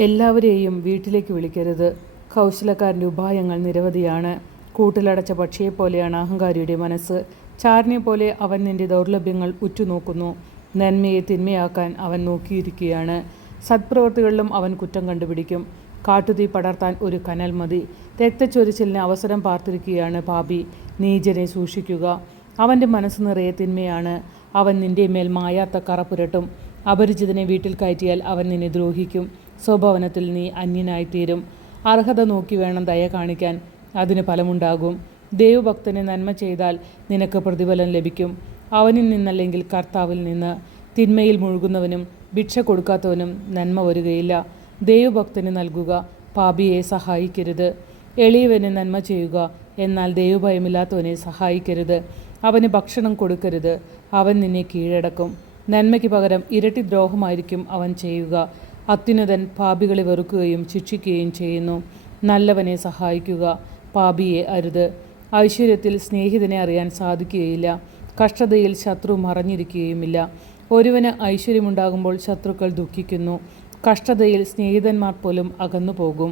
എല്ലാവരെയും വീട്ടിലേക്ക് വിളിക്കരുത്. കൗശലക്കാരൻ്റെ ഉപായങ്ങൾ നിരവധിയാണ്. കൂട്ടിലടച്ച പക്ഷിയെപ്പോലെയാണ് അഹങ്കാരിയുടെ മനസ്സ്. ചാരനെപ്പോലെ അവൻ നിന്റെ ദൗർലഭ്യങ്ങൾ ഉറ്റുനോക്കുന്നു. നന്മയെ തിന്മയാക്കാൻ അവൻ നോക്കിയിരിക്കുകയാണ്. സത്പ്രവൃത്തികളിലും അവൻ കുറ്റം കണ്ടുപിടിക്കും. കാട്ടുതീ പടർത്താൻ ഒരു കനൽ മതി. രക്തച്ചൊരിച്ചിലിന് അവസരം പാർത്തിരിക്കുകയാണ് പാപി. നീചനെ സൂക്ഷിക്കുക. അവൻ്റെ മനസ്സ് നിറയെ തിന്മയാണ്. അവൻ നിന്റെ മേൽ മായാത്ത കറ പുരട്ടും. അപരിചിതനെ വീട്ടിൽ കയറ്റിയാൽ അവൻ നിന്നെ ദ്രോഹിക്കും. സ്വഭവനത്തിൽ നീ അന്യനായിത്തീരും. അർഹത നോക്കി വേണം ദയ കാണിക്കാൻ, അതിന് ഫലമുണ്ടാകും. ദൈവഭക്തന് നന്മ ചെയ്താൽ നിനക്ക് പ്രതിഫലം ലഭിക്കും. അവനിൽ നിന്നല്ലെങ്കിൽ കർത്താവിൽ നിന്ന്. തിന്മയിൽ മുഴുകുന്നവനും ഭിക്ഷ കൊടുക്കാത്തവനും നന്മ വരികയില്ല. ദൈവഭക്തന് നൽകുക, പാപിയെ സഹായിക്കരുത്. എളിയവന് നന്മ ചെയ്യുക, എന്നാൽ ദൈവഭയമില്ലാത്തവനെ സഹായിക്കരുത്. അവന് ഭക്ഷണം കൊടുക്കരുത്, അവൻ നിന്നെ കീഴടക്കും. നന്മയ്ക്ക് പകരം ഇരട്ടി ദ്രോഹമായിരിക്കും അവൻ ചെയ്യുക. അത്യുന്നതൻ പാപികളെ വെറുക്കുകയും ശിക്ഷിക്കുകയും ചെയ്യുന്നു. നല്ലവനെ സഹായിക്കുക, പാപിയെ അരുത്. ഐശ്വര്യത്തിൽ സ്നേഹിതനെ അറിയാൻ സാധിക്കുകയില്ല. കഷ്ടതയിൽ ശത്രു മറഞ്ഞിരിക്കുകയുമില്ല. ഒരുവന് ഐശ്വര്യമുണ്ടാകുമ്പോൾ ശത്രുക്കൾ ദുഃഖിക്കുന്നു. കഷ്ടതയിൽ സ്നേഹിതന്മാർ പോലും അകന്നു പോകും.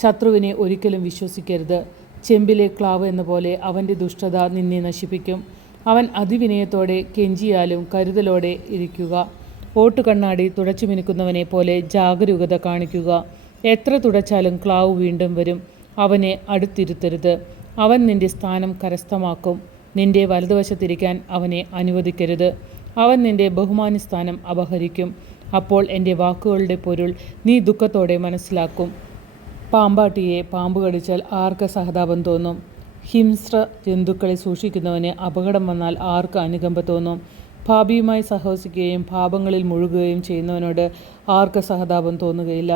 ശത്രുവിനെ ഒരിക്കലും വിശ്വസിക്കരുത്. ചെമ്പിലെ ക്ലാവ് എന്ന പോലെ അവൻ്റെ ദുഷ്ടത നിന്നെ നശിപ്പിക്കും. അവൻ അതിവിനയത്തോടെ കെഞ്ചിയാലും കരുതലോടെ ഇരിക്കുക. ഓട്ടുകണ്ണാടി തുടച്ചു മിനുക്കുന്നവനെ പോലെ ജാഗരൂകത കാണിക്കുക. എത്ര തുടച്ചാലും ക്ലാവ് വീണ്ടും വരും. അവനെ അടുത്തിരുത്തരുത്. അവൻ നിന്റെ സ്ഥാനം കരസ്ഥമാക്കും. നിന്റെ വലതുവശത്തിരിക്കാൻ അവനെ അനുവദിക്കരുത്. അവൻ നിന്റെ ബഹുമാന്യ സ്ഥാനം അപഹരിക്കും. അപ്പോൾ എൻ്റെ വാക്കുകളുടെ പൊരുൾ നീ ദുഃഖത്തോടെ മനസ്സിലാക്കും. പാമ്പാട്ടിയെ പാമ്പ് കടിച്ചാൽ ആർക്ക് സഹതാപം തോന്നും? ഹിംസ്ര ജന്തുക്കളെ സൂക്ഷിക്കുന്നവന് അപകടം വന്നാൽ ആർക്ക് അനുകമ്പ തോന്നും? പാപിയുമായി സഹവസിക്കുകയും പാപങ്ങളിൽ മുഴുകുകയും ചെയ്യുന്നവനോട് ആർക്ക് സഹതാപം തോന്നുകയില്ല?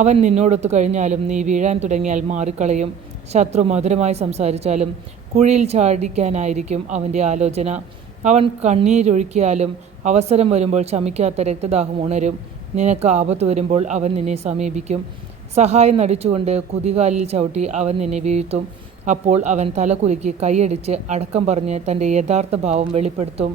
അവൻ നിന്നോടൊത്തു കഴിഞ്ഞാലും നീ വീഴാൻ തുടങ്ങിയാൽ മാറിക്കളയും. ശത്രു മധുരമായി സംസാരിച്ചാലും കുഴിയിൽ ചാടിക്കാനായിരിക്കും അവൻ്റെ ആലോചന. അവൻ കണ്ണീരൊഴുക്കിയാലും അവസരം വരുമ്പോൾ ശമിക്കാത്ത രക്തദാഹം ഉണരും. നിനക്ക് ആപത്ത് വരുമ്പോൾ അവൻ നിന്നെ സമീപിക്കും. സഹായം നടിച്ചുകൊണ്ട് കുതികാലിൽ ചവിട്ടി അവൻ നിന്നെ വീഴ്ത്തും. അപ്പോൾ അവൻ തലകുലുക്കി കൈയടിച്ച് അടക്കം പറഞ്ഞ് തൻ്റെ യഥാർത്ഥ ഭാവം വെളിപ്പെടുത്തും.